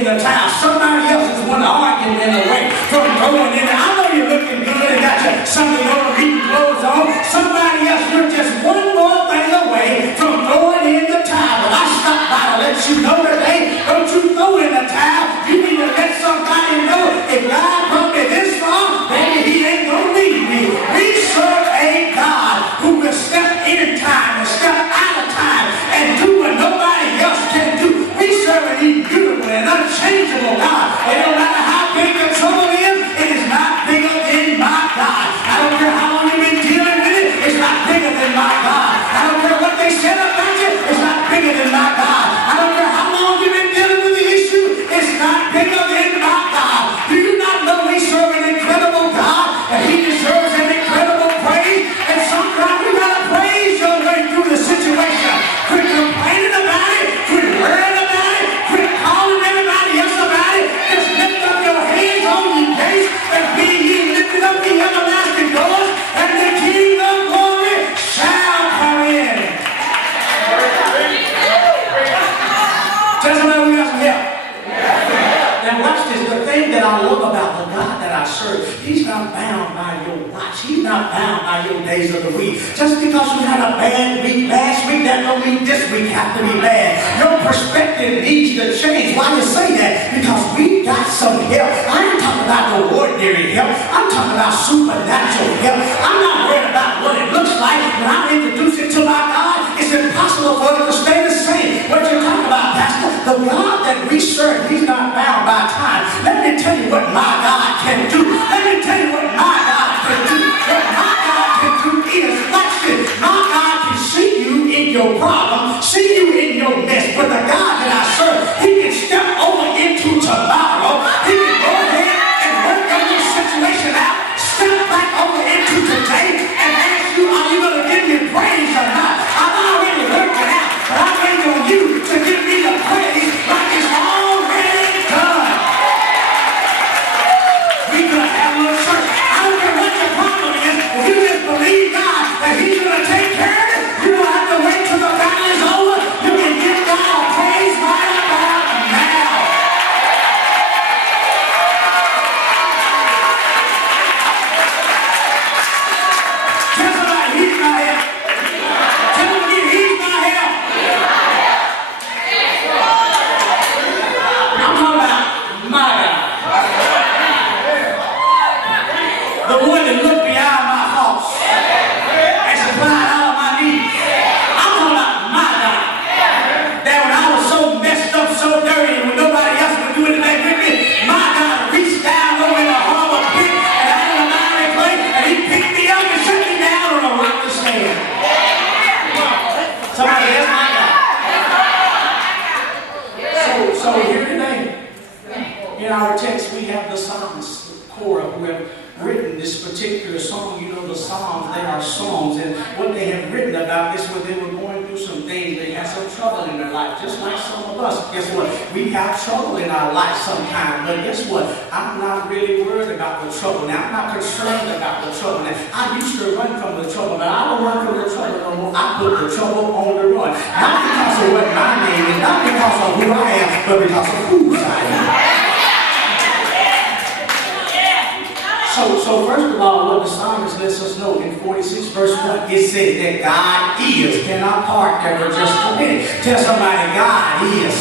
in the towel. Somebody else is one arguing in the way from throwing in. I know you're looking good and got your Sunday overeating clothes on. Somebody else, you're just one more thing away from throwing in the towel. But I stopped by to let you know today, don't you throw in the towel. You need to let somebody know if God brought me this far, baby, he ain't gonna leave me. We serve a God who will step in time and step out of time and do what nobody else can do. We serve an immutable and unchangeable God. It don't matter how big the trouble is, it is not bigger than my God. I don't care how long you've been dealing with it, it's not bigger than my God. I don't care what they said about you, it's not bigger than my God. I don't care how long you've been dealing with the issue, it's not bigger than my God. Do you not know we serve an incredible God and he deserves an incredible praise? And sometimes we gotta praise your way through the situation. Quit complaining about it, quit worrying about it, quit calling everybody else about it. Just lift up your hands on your gates and be ye lifted up the everlasting doors, and the King of glory shall come in. Tell somebody we got some help. Now watch this. The thing that I love about the God that I serve, he's not bound by your watch. He's not bound by your days of the week. Just because you had a bad week last week, that don't mean this week have to be bad. Your perspective needs to change. Why you say that? Because we got some help. I ain't talking about no ordinary help. I'm talking about supernatural help. I'm not worried about what it looks like. When I introduce it to my God, it's impossible for it to stay the same. What you talking about, Pastor? The God that we serve, he's not bound by time. Let me tell you what my God can do. Let me tell you what my God can do. What my God can do is, watch this. My God can see you in your problem, see you in your mess. But the God that I serve, he can step over into tomorrow. He can go ahead and work on your situation out. Step back over into today and ask you, are you going to give me praise or not? I've already worked it out, but I'm waiting on you to give me the praise like it's already done. We could have a little church. I don't care what your problem is. If you just believe God that he's going to take care of it, you don't have to wait till the battle is over. You can give God a praise right about now. Tell somebody, he's my help. Tell them again, he's my help. I'm talking about my God. The one that looked beyond my faults and supplied all my needs. I'm talking about my God. That when I was so messed up, so dirty, and when nobody else would do anything with me, my God reached down over in a horrible pit and out of the miry clay, and he picked me up and set me down on a rock to stand. Somebody, that's my God. So here today, in our text, we have the psalmist, the choir, who have written this particular song. You know, the Psalms, they are songs, and what they have written about is when they were going through some things, they had some trouble in their life, just like some of us. Guess what? We have trouble in our life sometimes, but guess what? I'm not really worried about the trouble now. I'm not concerned about the trouble now. I used to run from the trouble, but I don't run from the trouble no more. I put the trouble on the run. Not because of what my name is, not because of who I am, but because of whose I am. So first of all, what the psalmist lets us know in 46 verse 1, it says that God is. Can I park there for just a minute? Tell somebody, God is.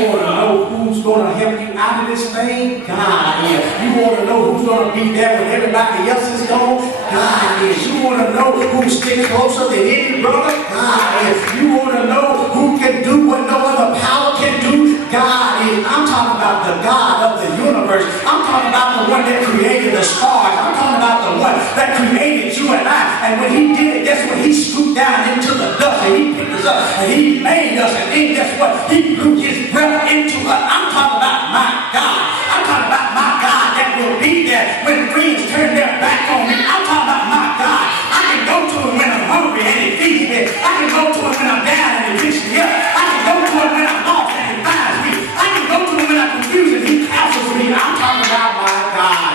You want to know who's going to help you out of this thing? God is. You want to know who's going to be there when everybody else is gone? God is. You want to know who sticks closer than any brother? God is. You want to know who can do what no other power can do? God is. I'm talking about the God of the universe. I'm talking about the one that created the stars. I'm talking about the one that created you and I. And when he did it, guess what? He scooped down into the dust and he picked us up and he made us. And then guess what? He blew his breath into us. I'm talking about my God. I'm talking about my God that will be there when friends turn their back on me. I'm talking about my God. I can go to him when I'm hungry and he feeds me. I can go to him when I'm down and he picks me up. I can go to him when I'm lost and he finds me. I can go to him when I'm confused and he counsels me. I'm talking about my God.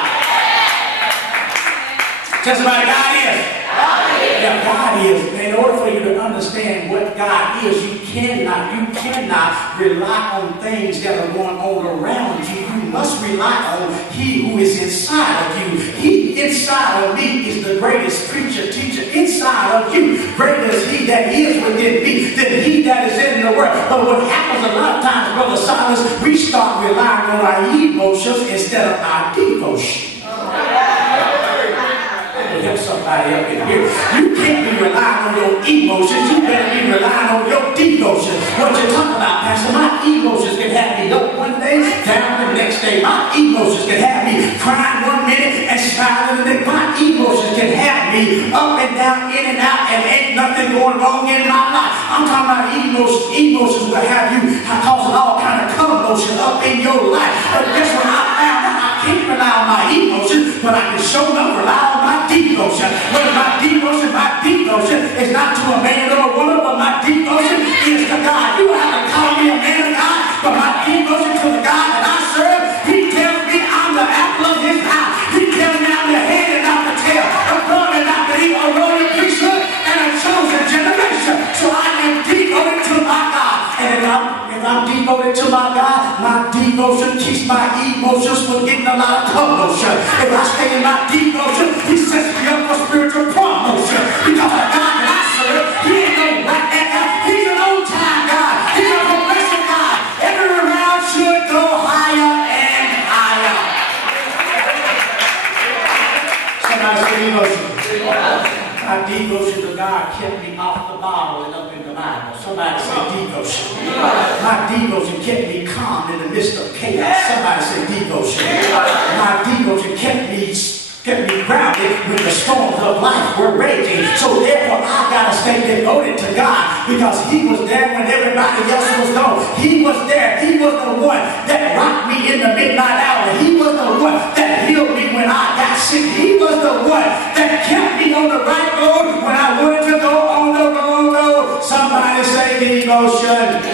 Tell somebody, God is. God is. Yeah, God is. In order for you to understand what God is, you cannot rely on things that are going on around you. You must rely on He who is inside of you. He inside of me is the greatest preacher, teacher. Inside of you, greater is He that is within me than he that is in the world. But what happens a lot of times, Brother Silas, we start relying on our emotions instead of our devotion. Help somebody up in here. You can't be relying on your emotions. You better be relying on your devotion. What you talking about, Pastor? My emotions can have me up one day, down the next day. My emotions can have me crying one minute and smiling the next. My emotions can have me up and down, in and out, and ain't nothing going wrong in my life. I'm talking about emotions. Emotions will have you causing all kind of commotion up in your life. But guess what I found out? I can't rely on my emotions, but I can show up rely on my devotion. Well, my devotion is not to a man or a woman, but my devotion is to God. You have to call me a man of God, but my devotion to the God that I serve, He tells me I'm the apple of His eye. He tells me I'm the head and not the tail, above and not beneath, a royal priesthood and a chosen generation. So I am devoted to my God. And if I'm devoted to my God, my devotion keeps my emotions from getting a lot of commotion. If I stay in my devotion, He sets me up for spiritual promotion. Because the God that I serve, He ain't no right now. He's an old time God. He's a progressive God. Every round should go higher and higher. Somebody say devotion. My devotion to God kept me off the bottle and up in the Bible. Somebody say devotion. My devotion kept me calm in the midst of chaos. Somebody say devotion. My devotion kept me grounded when the storms of life were raging. So therefore I gotta stay devoted to God, because He was there when everybody else was gone. He was there. He was the one that rocked me in the midnight hour. He was the one that healed me when I got sick. He was the one that kept me on the right road when I wanted to go on the wrong road. Somebody say devotion.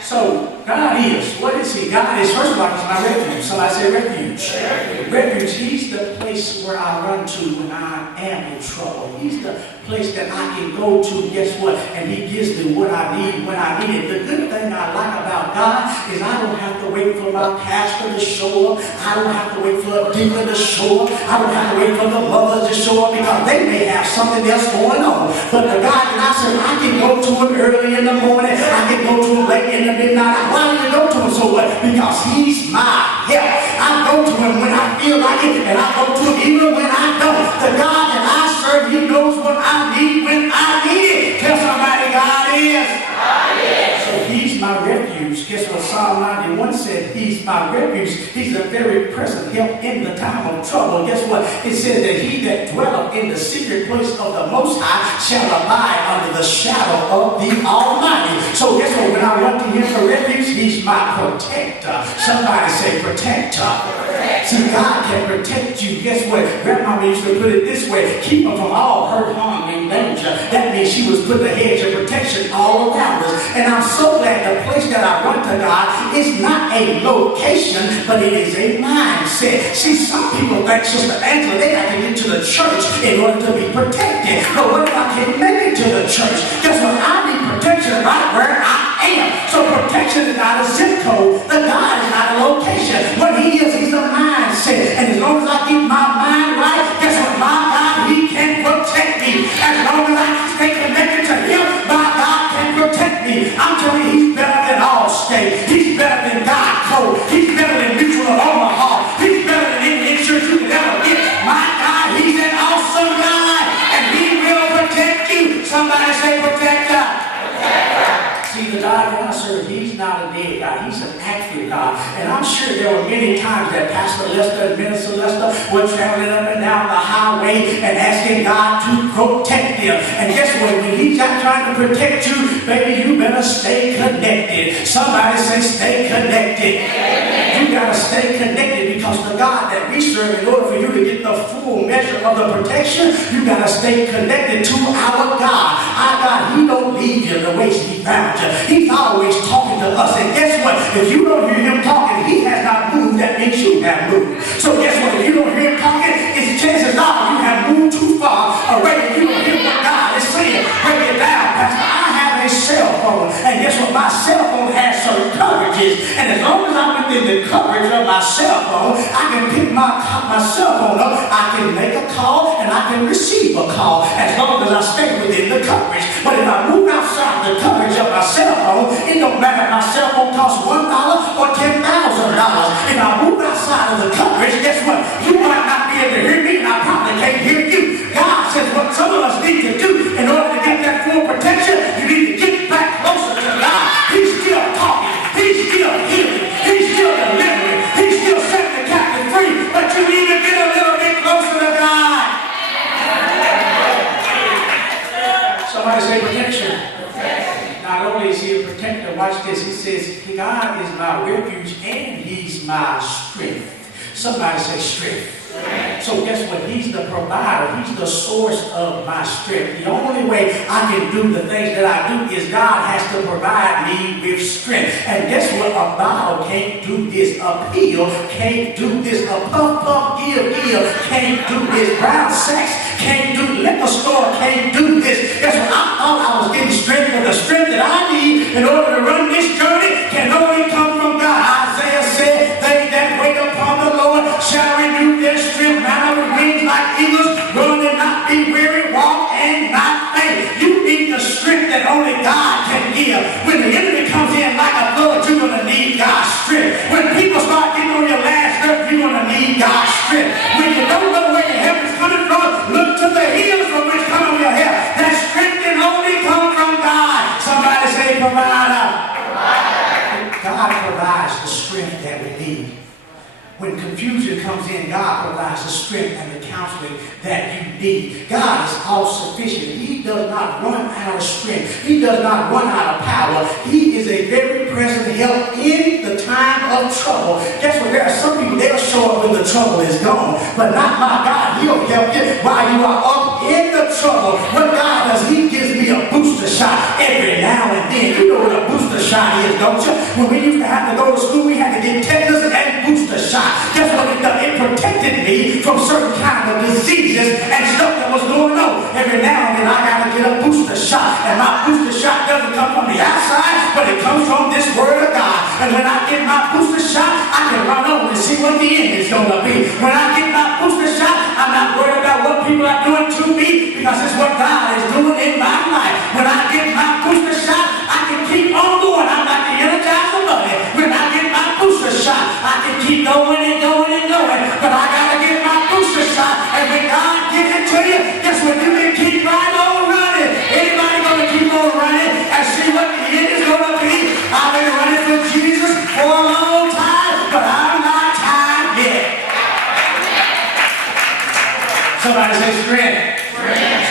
So God is, what is He? God is, first of all, He's my refuge. Somebody say refuge. Refuge. He's the place where I run to when I am in trouble. He's the place that I can go to, guess what? And He gives me what I need when I need it. The good thing I like about God is I don't have to wait for my pastor to show up. I don't have to wait for a deacon to show up. I don't have to wait for the mother to show up, because they may have something else going on. But the God that I serve, I can go to Him early in the morning. I can go to Him late in the midnight. Why do you go to Him so much? Because He's my help. I go to Him when I feel like it, and I go to Him even when I don't. The God that I serve, He knows what I need when I need it. Tell somebody God is. So He's my refuge. Guess what Psalm 91 said? He's my refuge. He's a very present help in the time of trouble. Guess what? It says that he that dwelleth in the secret place of the Most High shall abide under the shadow of the Almighty. So guess what? When I run to Him for refuge, He's my protector. Somebody say protector. See, God can protect you. Guess what? Grandmama used to put it this way: keep them from all hurt, harm, and danger. That means she was putting a hedge of protection all around us. And I'm so glad the place that I run to God is not a location, but it is a mindset. See, some people think, Sister Angela, they have to get to the church in order to be protected. But what if I can't make it to the church? Guess what? I need protection right where I am. So protection is not a zip code. The God is not a location. What He is, He's a mindset. And as long as I keep my mind right, guess what? My God, He can protect me. As long as I stay connected to Him, my God can protect me. I'm telling you, He's better than Allstate. He's better than Geico. He's better than Mutual of Omaha. He's better than any insurance you could ever get. My God, He's an awesome God, and He will protect you. Somebody say protector. See, the God that I serve, He's not a dead God. He's an active God. And I'm sure there were many times that Pastor Lester and Minister Lester were traveling up and down the highway and asking God to protect them. And guess what? When He's not trying to protect you, baby, you better stay connected. Somebody say stay connected. You got to stay connected, because the God that we serve, in order for you to get the full measure of the protection, you got to stay connected to our God. Our God, He don't leave you the way He found you. He's always talking to us. And guess what? If you don't hear Him talking, He has not moved. That means you have moved. So guess what? If you don't hear Him talking, it's chances are you have moved too far away. If you don't hear what God is saying, break it down, Pastor. I this. And as long as I'm within the coverage of my cell phone, I can pick my cell phone up, I can make a call, and I can receive a call as long as I stay within the coverage. But if I move outside the coverage of my cell phone, it don't matter if my cell phone costs $1 or $10,000. If I move outside of the coverage, guess what? You might not be able to hear me, and I probably can't hear you. God says what some of us need to do in order to get that full protection, you need to get back closer to God. He's still talking. He's still healing. He's still delivering. He's still setting the captive free. But you need to get a little bit closer to God. Somebody say protection. Not only is he a protector, watch this. He says, God is my refuge and he's my strength. Somebody say strength. So guess what? He's the provider. He's the source of my strength. The only way I can do the things that I do is God has to provide me with strength. And guess what? A bottle can't do this. A pill can't do this. A puff, give, can't do this. Brown sacks can't do this. Liquor store can't do this. Guess what? I thought I was getting strength, but the strength that I need in order to run this journey can only come from God. Isaiah said, they that wait upon the Lord shall renew their strength. Mount with wings like eagles, run and not be weary, walk and not faint. You need the strength that only God can give. When the enemy comes in like a flood, you're going to need God's strength. When people start getting on your last nerve, you're going to need God's strength. When you don't know where your help is coming from, look to the hills from which come your help. That strength can only come from God. Somebody say provider. God provides the strength that we need. When confusion comes in, God provides the strength and the counseling that you need. God is all-sufficient. He does not run out of strength. He does not run out of power. He is a very present help in the time of trouble. Guess what? There are some people, they'll show up when the trouble is gone. But not my God. He'll help you while you are up in the trouble. What God does, he gives me a booster shot every now and then. You know what a booster shot is, don't you? When we used to have to go to school, we had to get tetanus and booster shot. Guess what it done? It protected me from certain kinds of diseases and stuff that was going on. Every now and then I got to get a booster shot. And my booster shot doesn't come from the outside, but it comes from this word of God. And when I get my booster shot, I can run over and see what the end is going to be. When I get my booster shot, I'm not worried about what people are doing to me because it's what God is doing in my life. When I get my booster shot, I can keep on going. I'm like the Energizer Bunny. When I get my booster shot, I can keep going and going and going. But I got to get my booster shot. And when God gives it to you, guess what? You can keep right on running. Anybody going to keep on running and see what the end is going to be? I've been running for Jesus for a long time, but I'm not tired yet. Somebody say strength.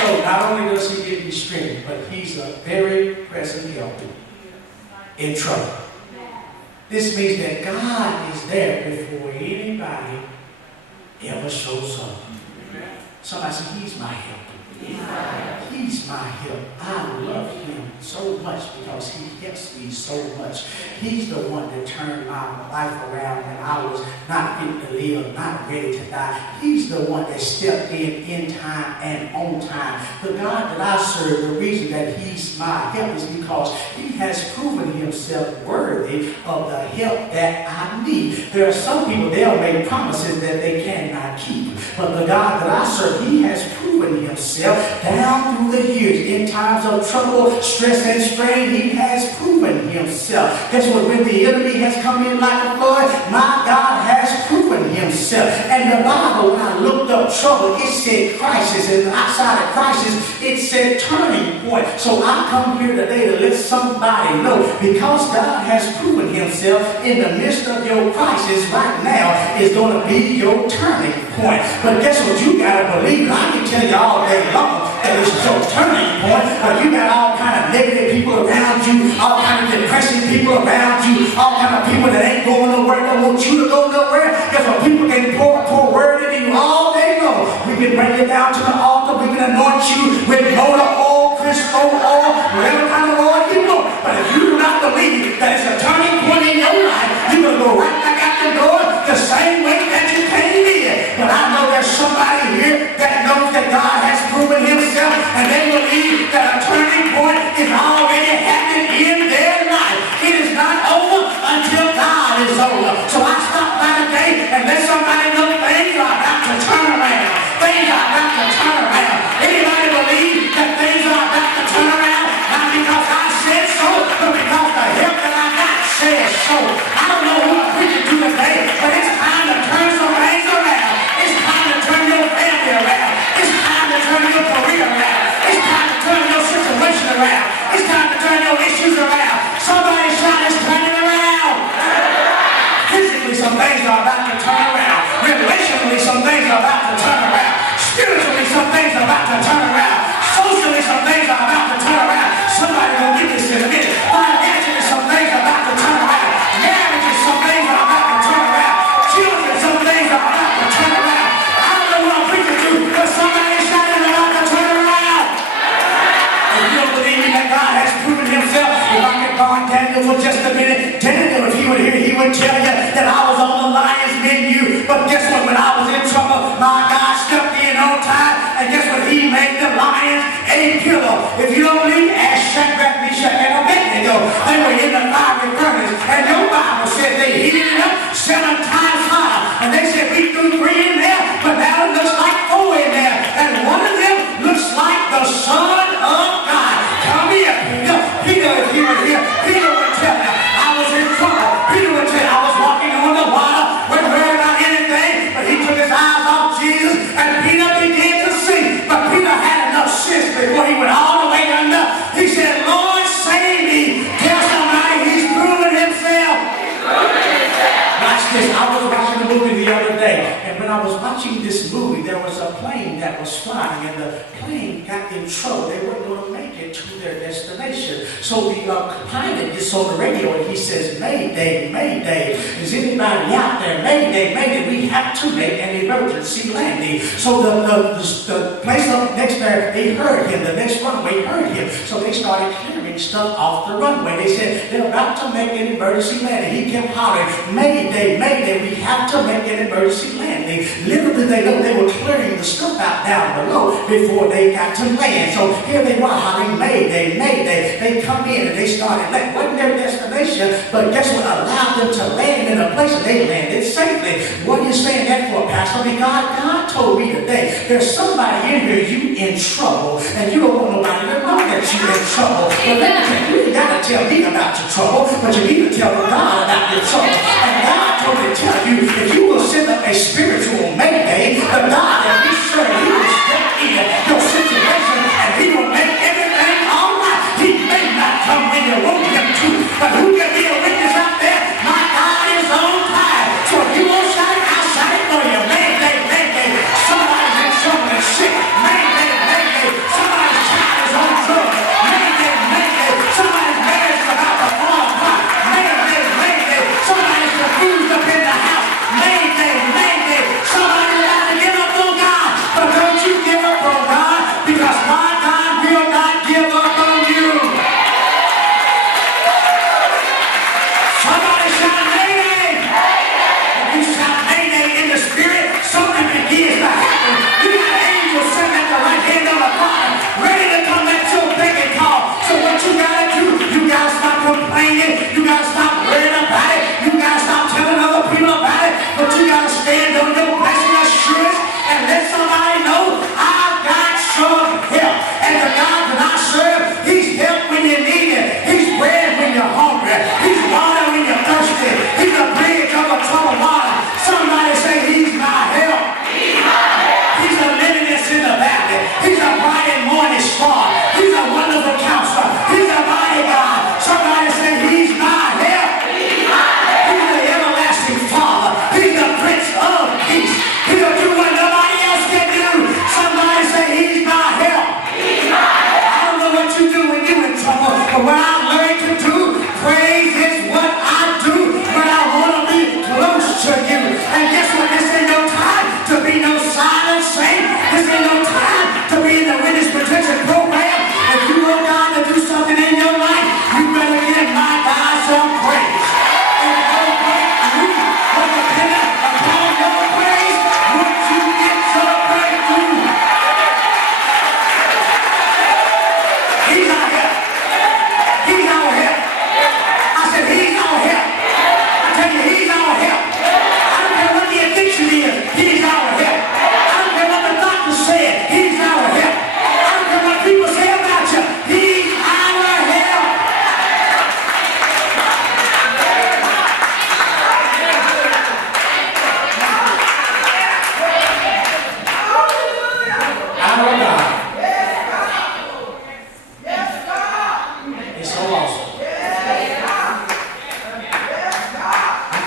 So not only does he give you strength, but he's a very present help in trouble. This means that God is there before anybody ever shows up. Somebody say, he's my help. He's my help. I love him so much because he helps me so much. He's the one that turned my life around when I was not fit to live, not ready to die. He's the one that stepped in time and on time. The God that I serve, the reason that he's my help is because he has proven himself worthy of the help that I need. There are some people, they'll make promises that they cannot keep. But the God that I serve, he has proven himself down through the years. In times of trouble, stress, and strain, he has proven himself. Guess what? When the enemy has come in like a flood, my God has proven himself. And the Bible, when I looked up trouble, it said crisis. And outside of crisis, it said turning point. So I come here today to let somebody know, because God has proven himself in the midst of your crisis right now is going to be your turning point. But guess what? You got to believe it. I can tell you all day long that it's your turning point, but you got all kind of negative people around you, all kind of depressing people around you, all kind of people that ain't going nowhere, don't want you to go nowhere. Guess what? People can pour word into you all day long. We can bring you down to the altar, we can anoint you with motor oil, Crisco oil, whatever kind of oil you want. But if you do not believe that it's a turning point in your life, you're going to go right back out the door the same way that you came in. But I know there's somebody here that knows that God has proven himself, and they believe that a turning point is already happening in their life. It is not over until soul. I don't know who I'm preaching to today, but it's time to turn some things around. It's time to turn your family around. It's time to turn your career around. It's time to turn your situation around. It's time to turn your issues around. Somebody shout, it's turning around. Physically, some things are about to turn around. Relationally, some things are about to turn around. Spiritually, some things are about to turn around. Socially, some things are about to turn around. Somebody will get this in a minute. Financially, some things are about to turn around. Marriages, some things are about to turn around. Children, some things are about to turn around. I don't know what I'm preaching to, but somebody shouting about to turn around. If you don't believe me that God has proven himself, if I could find Daniel for just a minute, Daniel, if he were here, he would tell you that I was on the lion's menu. But guess what? When I was in trouble, my God stepped in on time. And guess what? He made the lions a pillow. If you don't believe, ask Shadrach, Meshach, and Abednego. They were in the fiery furnace. And your Bible said they heated it up 7 times hotter. And they said, we threw 3 in there, but now it looks like 4 in there. And one of them looks like the Son of God. Come here, Peter. Peter, if you were here, Peter would tell you, I was in trouble. Peter would tell you, I was walking on the water, wasn't worried about anything, but he took his eyes off Jesus, and Peter began to sink. But Peter had enough sense before he went all the way under. He said, Lord, save me. Tell somebody he's proven himself. Watch this. I was watching the movie the other day, and when I was watching this movie, there was a plane that was flying, and the plane got in trouble. They weren't going to make it to their destination. So the pilot gets on the radio, and he says, Mayday, Mayday. Is anybody out there? Mayday, Mayday. We have to make an emergency landing. So the place up next there, they heard him. The next runway heard him. So they started clearing stuff off the runway. They said, they're about to make an emergency landing. He kept hollering, Mayday, Mayday. We have to make an emergency landing. Little did they know they were clearing the stuff out down below before they got to land. So here they were hollering, Mayday, Mayday. They come in and they started landing. Wasn't their destination, but guess what? Allowed them to land in a place that they landed safely. What are you saying that for, Pastor? Because God told me today, there's somebody in here, you in trouble, and you don't want nobody to know that you're in trouble. But let me tell you, you ain't got to tell me about your trouble, but you need to tell God about your trouble. And God told me to tell you, if you will send up a spiritual mayday, the God that we serve, he will step in your situation, and he will make everything all right. He may not come when you want him to, but who can be a witness out there? My God is on time. So if you won't shout it, I'll shout it for you. Mayday, mayday. Somebody's in trouble and sick. Mayday, mayday. Somebody's child is on drugs. Mayday, mayday. Somebody's marriage is about to fall apart. Mayday, mayday.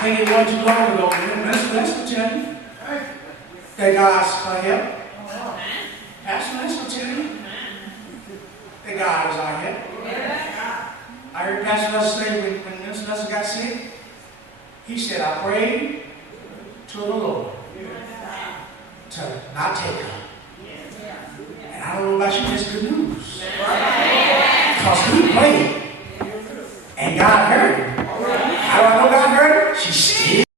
think it wasn't too long ago. Pastor Lester tell you that God's our help. Pastor Lester tell you that God is our help. I heard Pastor Lester say when Minister Lester got sick, he said, I prayed to the Lord to not take her. And I don't know about you, that's good news. Because he prayed and God heard him. How do I know God heard him? She still